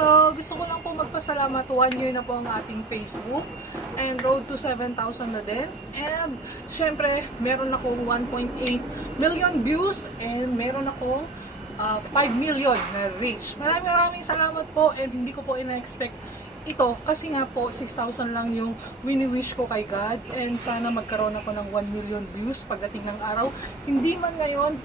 Hello! Gusto ko lang po magpasalamat. 1 year na po ang ating Facebook. And road to 7,000 na din. And syempre, meron akong 1.8 million views. And meron akong 5 million na reach. Maraming salamat po. And hindi ko po ina-expect ito. Kasi nga po, 6,000 lang yung wini-wish ko kay God. And sana magkaroon ako ng 1 million views pagdating ng araw. Hindi man ngayon,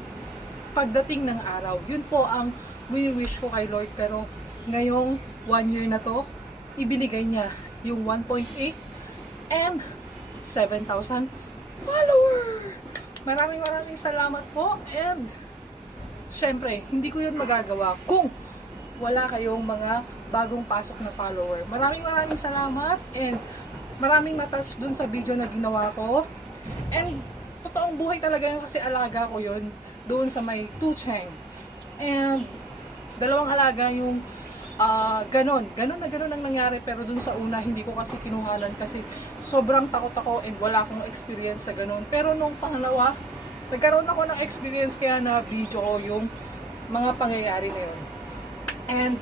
pagdating ng araw. Yun po ang wini-wish ko kay Lord. Pero ngayong 1 year na to, ibinigay niya yung 1.8 and 7,000 follower. Maraming salamat po. And syempre, hindi ko yun magagawa kung wala kayong mga bagong pasok na follower. Maraming salamat. And maraming na-touch dun sa video na ginawa ko. And totoong buhay talaga yun kasi alaga ko yun doon sa may Tucheng. And dalawang alaga yung ganon ang nangyari. Pero dun sa una, hindi ko kasi kinuhanan kasi sobrang takot ako and wala akong experience sa ganon. Pero nung pangalawa, nagkaroon ako ng experience kaya na video ko yung mga pangyayari na yun. And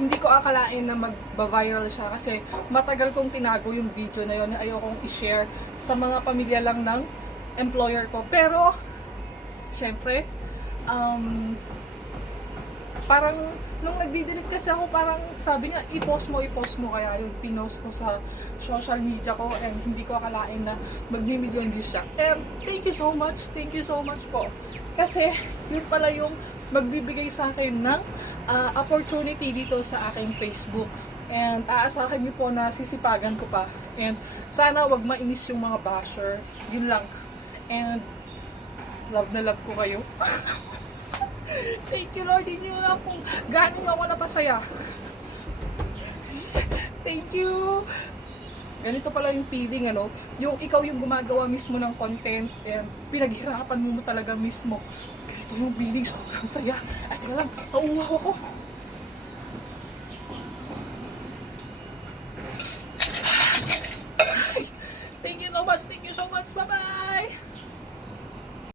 hindi ko akalain na magba-viral siya kasi matagal kong tinago yung video na yun na ayokong i-share sa mga pamilya lang ng employer ko. Pero syempre, parang nung nagdi-delete kasi ako, parang sabi niya, i-post mo, kaya yun, pinost ko sa social media ko and hindi ko akalain na mag-million views siya. And thank you so much po. Kasi yun pala yung magbibigay sa akin ng opportunity dito sa aking Facebook. And aasahan niyo po na sisipagan ko pa. And sana wag mainis yung mga basher. Yun lang. And love na love ko kayo. Thank you Lord, hindi nyo lang kung gaano nyo ako napasaya. Thank you. Ganito pala yung feeling, ano? Yung ikaw yung gumagawa mismo ng content and pinaghirapan mo talaga mismo. Ganito yung feeling, sobrang saya. At teka lang, nauuhaw ako. Thank you so much, bye bye.